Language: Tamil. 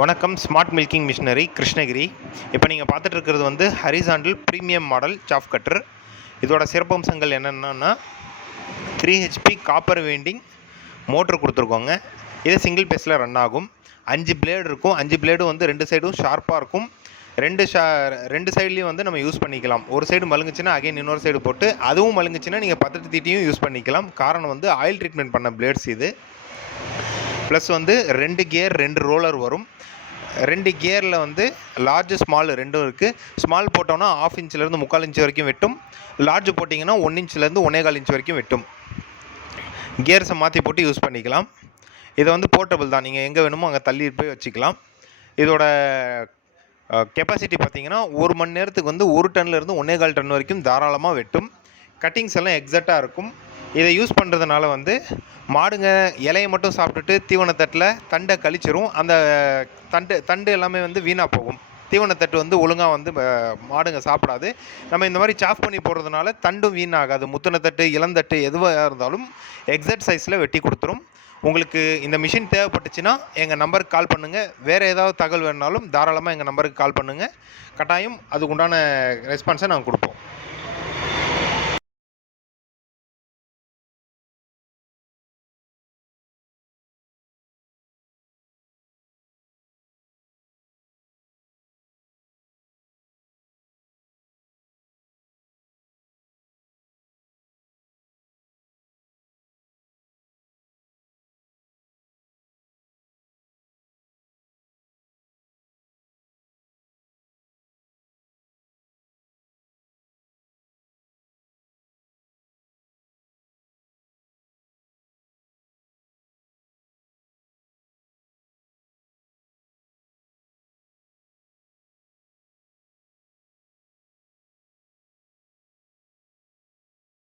வணக்கம் ஸ்மார்ட் மில்கிங் மிஷினரி கிருஷ்ணகிரி. இப்போ நீங்கள் பார்த்துட்டு இருக்கிறது வந்து horizontal premium model chaff cutter இதோட சிறப்பம்சங்கள் என்னென்னா three HP copper winding motor கொடுத்துருக்கோங்க. இது சிங்கிள் பேஸில் ரன் ஆகும். அஞ்சு பிளேடு இருக்கும். அஞ்சு பிளேடும் வந்து ரெண்டு சைடும் ஷார்ப்பாக இருக்கும். ரெண்டு ஷா ரெண்டு சைட்லேயும் வந்து நம்ம யூஸ் பண்ணிக்கலாம். ஒரு சைடு மழுங்குச்சுன்னா அகைன் இன்னொரு சைடு போட்டு அதுவும் மழுங்குச்சுன்னா நீங்கள் பத்தட்டு தீட்டியும் யூஸ் பண்ணிக்கலாம். காரணம் வந்து ஆயில் ட்ரீட்மெண்ட் பண்ண பிளேட்ஸ் இது. ப்ளஸ் வந்து ரெண்டு கியர் ரெண்டு ரோலர் வரும். ரெண்டு கியரில் வந்து லார்ஜு ஸ்மால் ரெண்டும் இருக்குது ஸ்மால் போட்டோம்னா ஆஃப் இன்ச்லேருந்து முக்கால் இன்ச் வரைக்கும் வெட்டும். லார்ஜ் போட்டிங்கன்னா ஒன் இன்ச்லேருந்து ஒன்னேகால் இன்ச் வரைக்கும் வெட்டும். கியர்ஸை மாற்றி போட்டு யூஸ் பண்ணிக்கலாம். இதை வந்து போர்ட்டபிள் தான். நீங்கள் எங்கே வேணுமோ அங்கே தள்ளி போய் வச்சுக்கலாம். இதோட கெப்பாசிட்டி பார்த்தீங்கன்னா ஒரு மணி நேரத்துக்கு வந்து ஒரு டன்லேருந்து ஒன்னேகால் டன் வரைக்கும் தாராளமாக வெட்டும். கட்டிங்ஸ் எல்லாம் எக்ஸாக்டாக இருக்கும். இதை யூஸ் பண்ணுறதுனால வந்து மாடுங்க இலையை மட்டும் சாப்பிட்டுட்டு தீவனத்தட்டில் தண்டை கழிச்சிரும். அந்த தண்டு தண்டு எல்லாமே வந்து வீணாக போகும். தீவனத்தட்டு வந்து ஒழுங்காக வந்து மாடுங்க சாப்பிடாது. நம்ம இந்த மாதிரி சாஃப் பண்ணி போடுறதுனால தண்டும் வீணாகாது. முத்தினத்தட்டு இளந்தட்டு எதுவாக இருந்தாலும் எக்ஸட் சைஸில் வெட்டி கொடுத்துரும். உங்களுக்கு இந்த மிஷின் தேவைப்பட்டுச்சுன்னா எங்கள் நம்பருக்கு கால் பண்ணுங்கள் வேறு ஏதாவது தகவல் வேணுனாலும் தாராளமாக எங்கள் நம்பருக்கு கால் பண்ணுங்கள் கட்டாயம் அதுக்குண்டான ரெஸ்பான்ஸை நாங்கள் கொடுப்போம்.